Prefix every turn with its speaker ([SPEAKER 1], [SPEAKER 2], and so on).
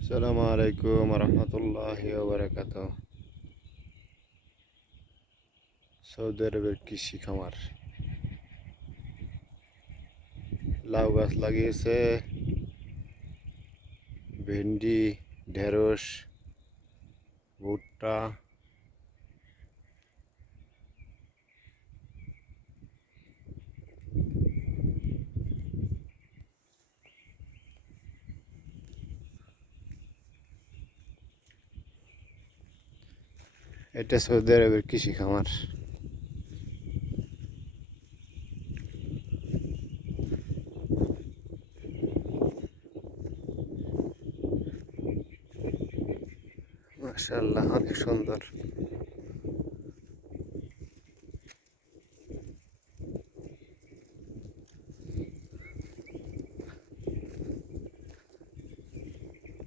[SPEAKER 1] আসসালামু আলাইকুম রহমতুল্লাহ বারাকাত সৌদি আরবের কৃষি খামার। লাউ গাছ লাগিয়েছে। ভেন্ডি ঢেঁড়স ভুট্টা। এটা সৌদি আরবের কৃষি খামার। মাশাআল্লাহ অনেক সুন্দর।